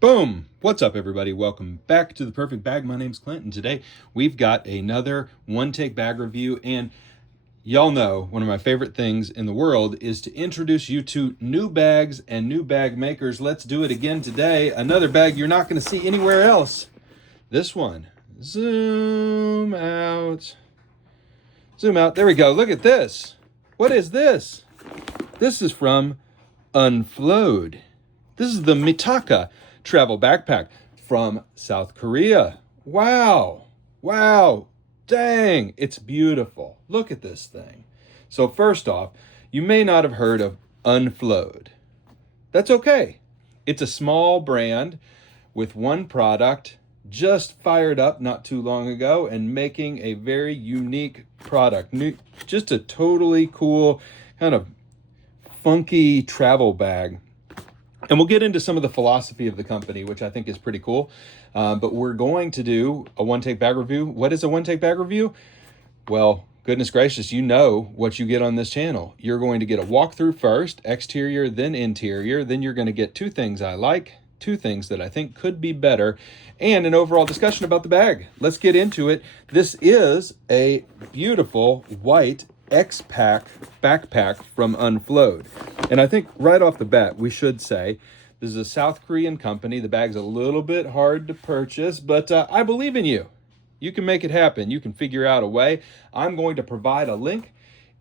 Boom! What's up, everybody? Welcome back to The Perfect Bag. My name's Clint, and today we've got another one-take bag review. And y'all know one of my favorite things in the world is to introduce you to new bags and new bag makers. Let's do it again today. Another bag you're not going to see anywhere else. This one. Zoom out. Zoom out. There we go. Look at this. What is this? This is from Unflowed. This is the Mitaka travel backpack from South Korea. Wow. Wow. Dang. It's beautiful. Look at this thing. So first off, you may not have heard of Unflowed. That's okay. It's a small brand with one product, just fired up not too long ago and making a very unique product. Just a totally cool kind of funky travel bag. And we'll get into some of the philosophy of the company, which I think is pretty cool. But we're going to do a one-take bag review. What is a one-take bag review? Well, goodness gracious, you know what you get on this channel. You're going to get a walkthrough first, exterior, then interior. Then you're going to get two things I like, two things that I think could be better, and an overall discussion about the bag. Let's get into it. This is a beautiful white X-Pack backpack from Unflowed. And I think right off the bat, we should say this is a South Korean company. The bag's a little bit hard to purchase, but I believe in you. You can make it happen. You can figure out a way. I'm going to provide a link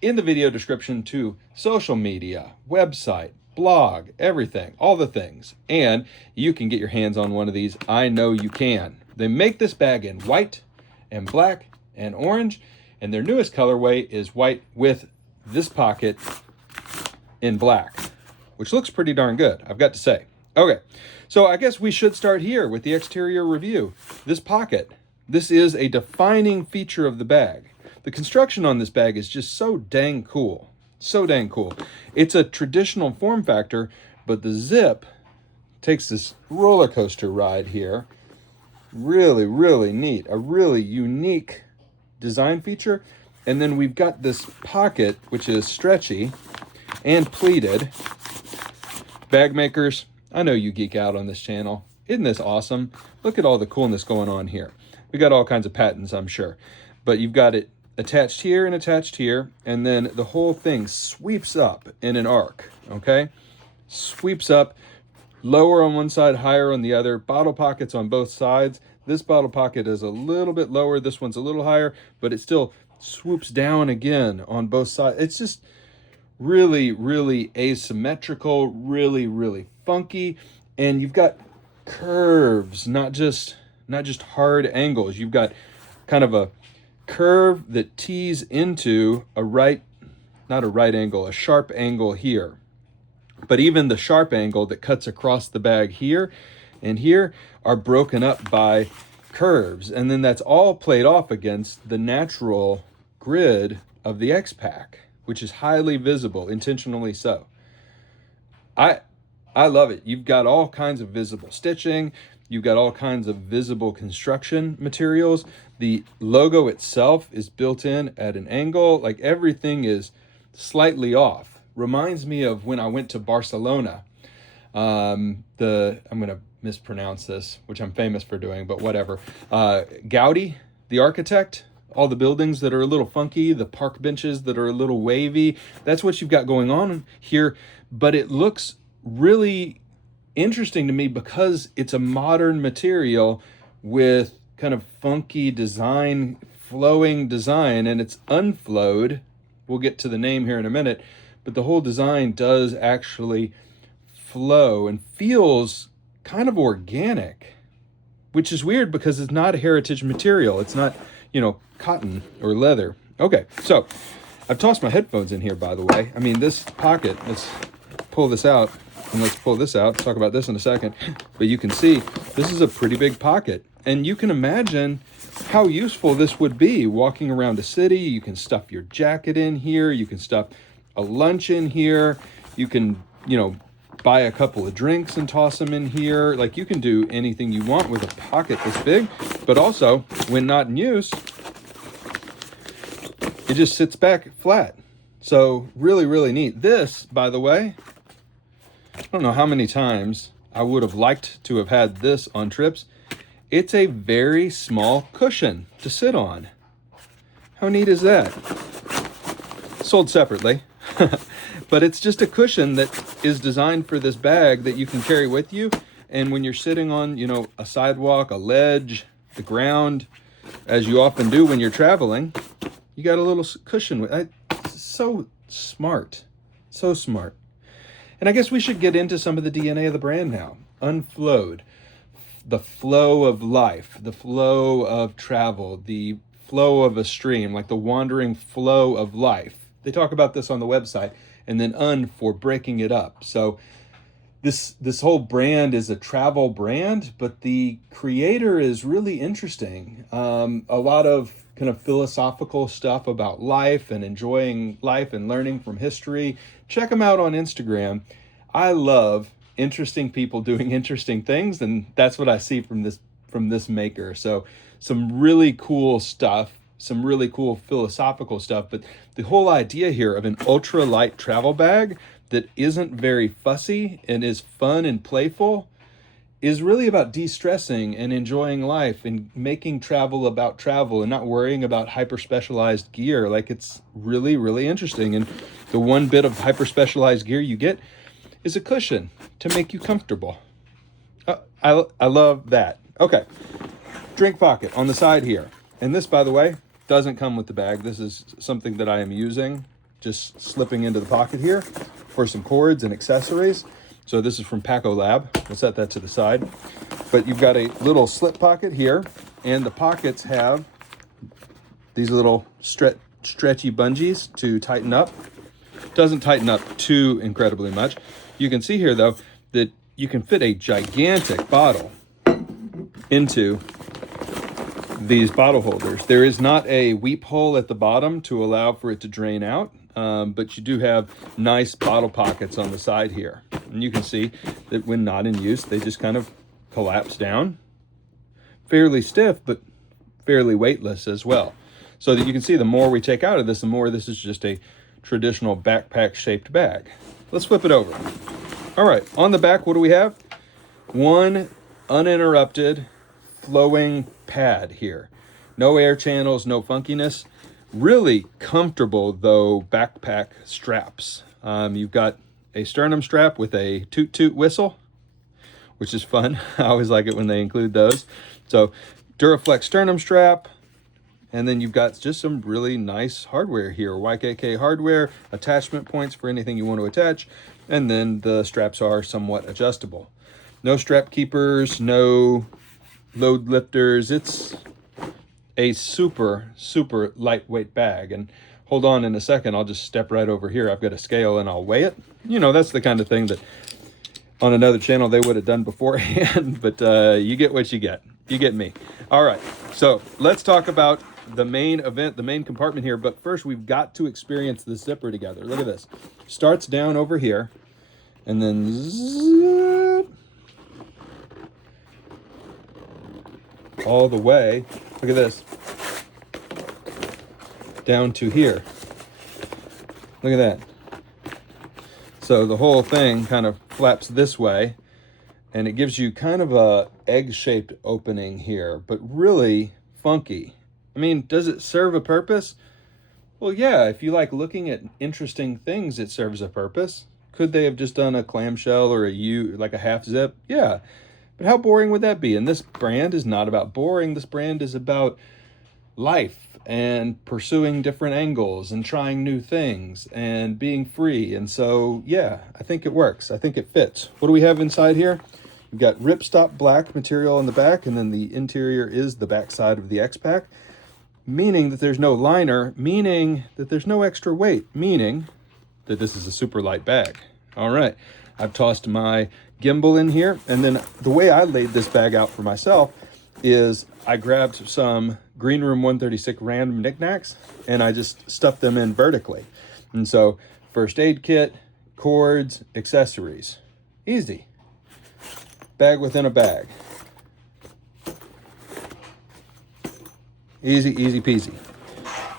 in the video description to social media, website, blog, everything, all the things. And you can get your hands on one of these. I know you can. They make this bag in white and black and orange. And their newest colorway is white with this pocket in black, which looks pretty darn good, I've got to say. Okay, so I guess we should start here with the exterior review. This pocket, this is a defining feature of the bag. The construction on this bag is just so dang cool. So dang cool. It's a traditional form factor, but the zip takes this roller coaster ride here. Really, really neat. A really unique design feature. And then we've got this pocket, which is stretchy and pleated. Bag makers, I know you geek out on this channel. Isn't this awesome? Look at all the coolness going on here. We got all kinds of patents, I'm sure. But you've got it attached here and attached here, and then the whole thing sweeps up in an arc, okay? Sweeps up, lower on one side, higher on the other, bottle pockets on both sides. This bottle pocket is a little bit lower, this one's a little higher, but it still swoops down again on both sides. It's just really, really asymmetrical, really, really funky, and you've got curves, not just hard angles. You've got kind of a curve that tees into a a sharp angle here. But even the sharp angle that cuts across the bag here and here are broken up by curves. And then that's all played off against the natural grid of the X-Pack, which is highly visible, intentionally so. I love it. You've got all kinds of visible stitching. You've got all kinds of visible construction materials. The logo itself is built in at an angle. Like everything is slightly off. Reminds me of when I went to Barcelona. I'm going to mispronounce this, which I'm famous for doing, but whatever. Gaudi, the architect, all the buildings that are a little funky, the park benches that are a little wavy. That's what you've got going on here. But it looks really interesting to me because it's a modern material with kind of funky design, flowing design, and it's unflowed. We'll get to the name here in a minute, but the whole design does actually flow and feels kind of organic, which is weird because it's not a heritage material. It's not, cotton or leather. Okay, so I've tossed my headphones in here, by the way. I mean, this pocket, let's pull this out, and let's pull this out. Talk about this in a second. But you can see this is a pretty big pocket, and you can imagine how useful this would be walking around a city. You can stuff your jacket in here. You can stuff a lunch in here. You can, buy a couple of drinks and toss them in here. Like, you can do anything you want with a pocket this big, but also when not in use, it just sits back flat. So really, really neat. This, by the way, I don't know how many times I would have liked to have had this on trips. It's a very small cushion to sit on. How neat is that? Sold separately. But it's just a cushion that is designed for this bag that you can carry with you. And when you're sitting on, you know, a sidewalk, a ledge, the ground, as you often do when you're traveling, you got a little cushion with it. So smart. So smart. And I guess we should get into some of the DNA of the brand now. Unflowed. The flow of life, the flow of travel, the flow of a stream, like the wandering flow of life. They talk about this on the website. And then un for breaking it up. So this whole brand is a travel brand, but the creator is really interesting. A lot of kind of philosophical stuff about life and enjoying life and learning from history. Check them out on Instagram. I love interesting people doing interesting things, and that's what I see from this maker. So some really cool stuff. Some really cool philosophical stuff, but the whole idea here of an ultralight travel bag that isn't very fussy and is fun and playful is really about de-stressing and enjoying life and making travel about travel and not worrying about hyper-specialized gear. Like, it's really, really interesting. And the one bit of hyper-specialized gear you get is a cushion to make you comfortable. I love that. Okay, drink pocket on the side here. And this, by the way, doesn't come with the bag. This is something that I am using, just slipping into the pocket here for some cords and accessories. So this is from Paco Lab. We'll set that to the side. But you've got a little slip pocket here, and the pockets have these little stretchy bungees to tighten up. Doesn't tighten up too incredibly much. You can see here, though, that you can fit a gigantic bottle into these bottle holders. There is not a weep hole at the bottom to allow for it to drain out, but you do have nice bottle pockets on the side here. And you can see that when not in use, they just kind of collapse down. Fairly stiff, but fairly weightless as well. So that you can see the more we take out of this, the more this is just a traditional backpack shaped bag. Let's flip it over. All right, on the back, what do we have? One uninterrupted flowing pad here. No air channels, no funkiness. Really comfortable, though, backpack straps. You've got a sternum strap with a toot toot whistle, which is fun. I always like it when they include those. So Duraflex sternum strap, and then you've got just some really nice hardware here. YKK hardware, attachment points for anything you want to attach, and then the straps are somewhat adjustable. No strap keepers, no load lifters. It's a super, super lightweight bag. And hold on in a second, I'll just step right over here. I've got a scale and I'll weigh it. You know, that's the kind of thing that on another channel they would have done beforehand, but you get what you get. You get me. All right, so let's talk about the main event, the main compartment here. But first, we've got to experience the zipper together. Look at this. Starts down over here, and then zip, all the way, look at this, down to here. Look at that. So the whole thing kind of flaps this way, and it gives you kind of a egg-shaped opening here, but really funky. I mean, does it serve a purpose? Well, yeah, if you like looking at interesting things, it serves a purpose. Could they have just done a clamshell or like a half zip? Yeah. But how boring would that be? And this brand is not about boring. This brand is about life and pursuing different angles and trying new things and being free. And so, yeah, I think it works. I think it fits. What do we have inside here? We've got ripstop black material on the back, and then the interior is the back side of the X-Pack, meaning that there's no liner, meaning that there's no extra weight, meaning that this is a super light bag. All right, I've tossed my gimbal in here, and then the way I laid this bag out for myself is I grabbed some Green Room 136 random knickknacks and I just stuffed them in vertically. And so first aid kit, cords, accessories. Easy. Bag within a bag. Easy, easy peasy.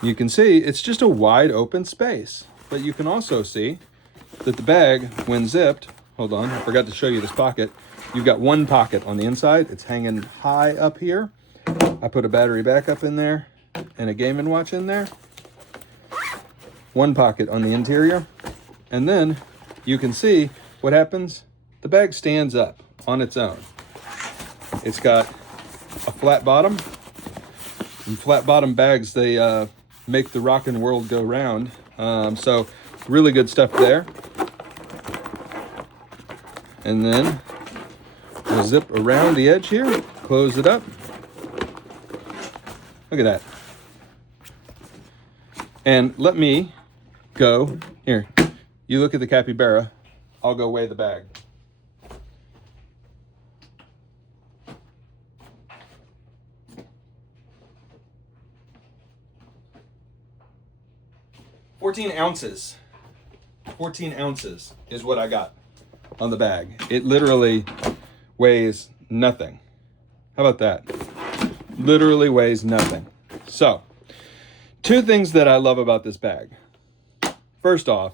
You can see it's just a wide open space, but you can also see that the bag, when zipped, hold on, I forgot to show you this pocket. you've got one pocket on the inside. It's hanging high up here. I put a battery backup in there and a Game & Watch in there. One pocket on the interior. And then you can see what happens. The bag stands up on its own. It's got a flat bottom. And flat bottom bags, they make the rockin' world go round. So really good stuff there. And then we'll zip around the edge here, close it up. Look at that. And let me go, here, you look at the capybara, I'll go weigh the bag. "14 ounces. 14 ounces is what I got on the bag. It literally weighs nothing. How about that? Literally weighs nothing. So, two things that I love about this bag. First off,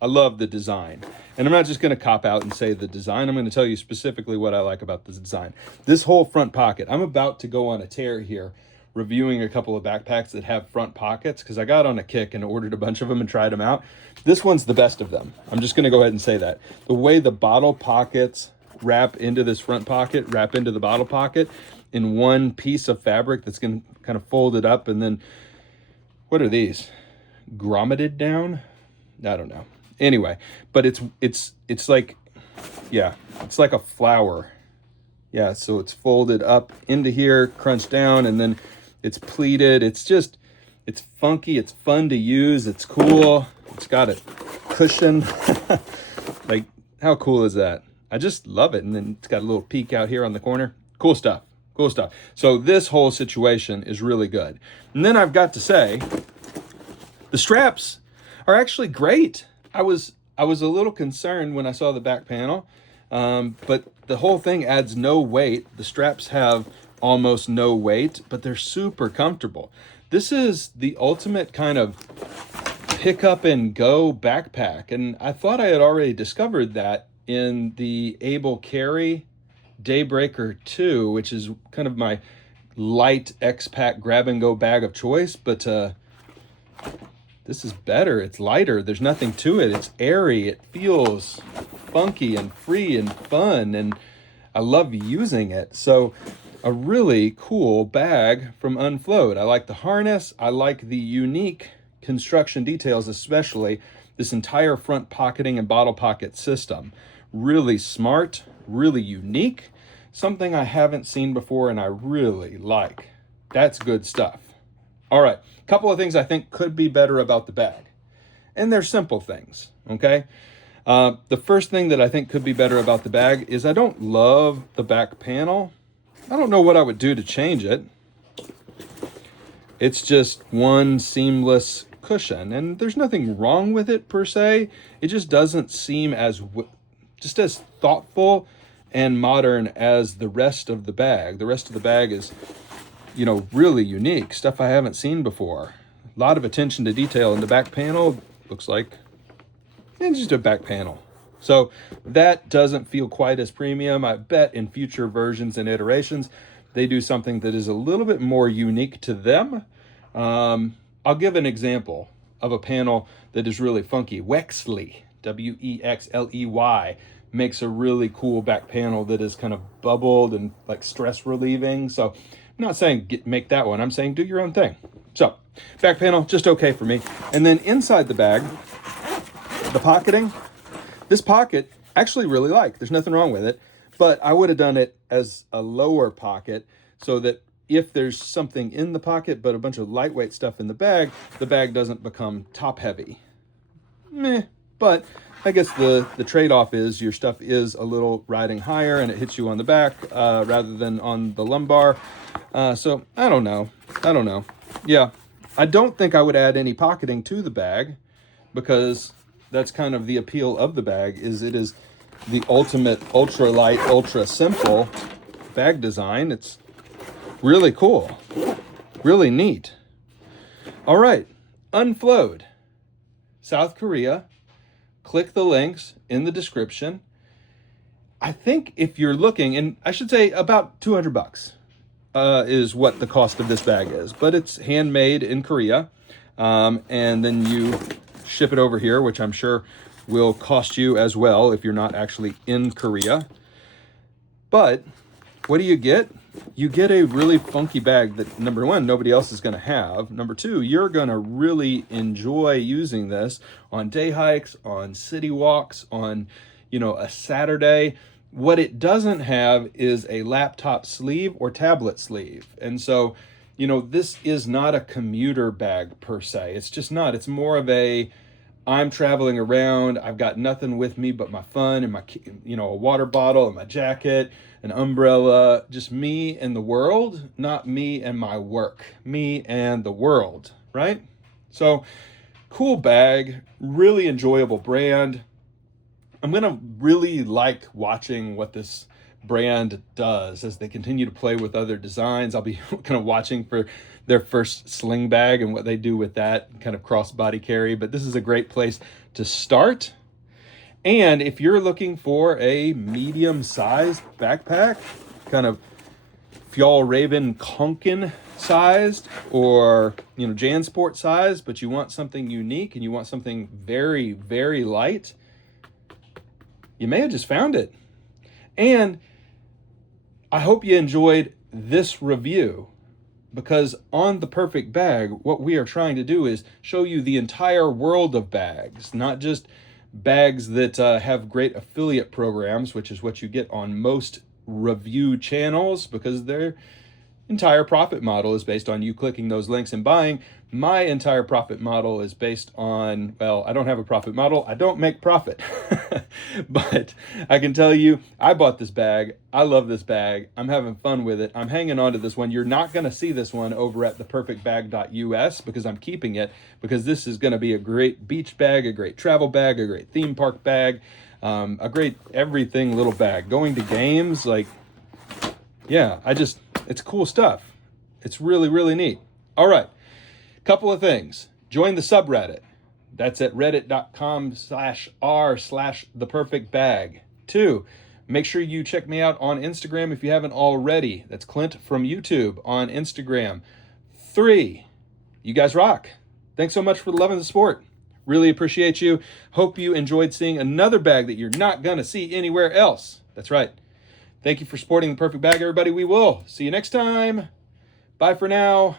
I love the design. And I'm not just going to cop out and say the design. I'm going to tell you specifically what I like about this design. This whole front pocket. I'm about to go on a tear here reviewing a couple of backpacks that have front pockets because I got on a kick and ordered a bunch of them and tried them out. This one's the best of them. I'm just going to go ahead and say that. The way the bottle pockets wrap into this front pocket, wrap into the bottle pocket in one piece of fabric that's going to kind of fold it up, and then, what are these? Grommeted down? I don't know. Anyway, but it's like, yeah, it's like a flower. Yeah, so it's folded up into here, crunched down, and then it's pleated. It's funky. It's fun to use. It's cool. It's got a cushion. Like, how cool is that? I just love it. And then it's got a little peak out here on the corner. Cool stuff. Cool stuff. So this whole situation is really good. And then I've got to say, the straps are actually great. I was a little concerned when I saw the back panel, but the whole thing adds no weight. The straps have almost no weight, but they're super comfortable. This is the ultimate kind of pick up and go backpack. And I thought I had already discovered that in the Able Carry Daybreaker 2, which is kind of my light X-Pack grab and go bag of choice, but this is better. It's lighter. There's nothing to it. It's airy. It feels funky and free and fun, and I love using it. So a really cool bag from Unflowed. I like the harness. I like the unique construction details, especially this entire front pocketing and bottle pocket system. Really smart, really unique, something I haven't seen before and I really like. That's good stuff. All right, a couple of things I think could be better about the bag. And they're simple things, okay? The first thing that I think could be better about the bag is I don't love the back panel. I don't know what I would do to change it. It's just one seamless cushion, and there's nothing wrong with it per se. It just doesn't seem as thoughtful and modern as the rest of the bag. The rest of the bag is, you know, really unique, stuff I haven't seen before. A lot of attention to detail in the back panel. Looks like it's just a back panel. So that doesn't feel quite as premium. I bet in future versions and iterations, they do something that is a little bit more unique to them. I'll give an example of a panel that is really funky. Wexley, W-E-X-L-E-Y, makes a really cool back panel that is kind of bubbled and like stress relieving. So I'm not saying make that one. I'm saying do your own thing. So back panel, just okay for me. And then inside the bag, the pocketing. This pocket, actually really like. There's nothing wrong with it, but I would have done it as a lower pocket so that if there's something in the pocket but a bunch of lightweight stuff in the bag doesn't become top heavy. Meh, but I guess the trade-off is your stuff is a little riding higher and it hits you on the back rather than on the lumbar. So I don't know. Yeah, I don't think I would add any pocketing to the bag because that's kind of the appeal of the bag, is it is the ultimate ultra light, ultra simple bag design. It's really cool, really neat. All right, Unflowed, South Korea. Click the links in the description. I think if you're looking, and I should say about 200 bucks is what the cost of this bag is, but it's handmade in Korea. And then you ship it over here, which I'm sure will cost you as well if you're not actually in Korea. But what do you get? You get a really funky bag that, number one, nobody else is going to have. Number two, you're going to really enjoy using this on day hikes, on city walks, on, a Saturday. What it doesn't have is a laptop sleeve or tablet sleeve. And so, this is not a commuter bag per se. It's just not. It's more of I'm traveling around. I've got nothing with me but my phone and my, a water bottle and my jacket, an umbrella, just me and the world, not me and my work, me and the world, right? So cool bag, really enjoyable brand. I'm going to really like watching what this brand does as they continue to play with other designs. I'll be kind of watching for their first sling bag and what they do with that kind of crossbody carry. But this is a great place to start. And if you're looking for a medium-sized backpack, kind of Fjallraven Konkin sized or, Jansport sized, but you want something unique and you want something very, very light, you may have just found it. And I hope you enjoyed this review, because on The Perfect Bag, what we are trying to do is show you the entire world of bags, not just bags that have great affiliate programs, which is what you get on most review channels, because their entire profit model is based on you clicking those links and buying. My entire profit model is based on, well, I don't have a profit model. I don't make profit. But I can tell you, I bought this bag. I love this bag. I'm having fun with it. I'm hanging on to this one. You're not going to see this one over at theperfectbag.us because I'm keeping it, because this is going to be a great beach bag, a great travel bag, a great theme park bag, a great everything little bag. Going to games, it's cool stuff. It's really, really neat. All right. Couple of things. Join the subreddit. That's at reddit.com/r/theperfectbag. 2, make sure you check me out on Instagram if you haven't already. That's Clint from YouTube on Instagram. 3, you guys rock. Thanks so much for the love and the support. Really appreciate you. Hope you enjoyed seeing another bag that you're not going to see anywhere else. That's right. Thank you for supporting The Perfect Bag, everybody. We will see you next time. Bye for now.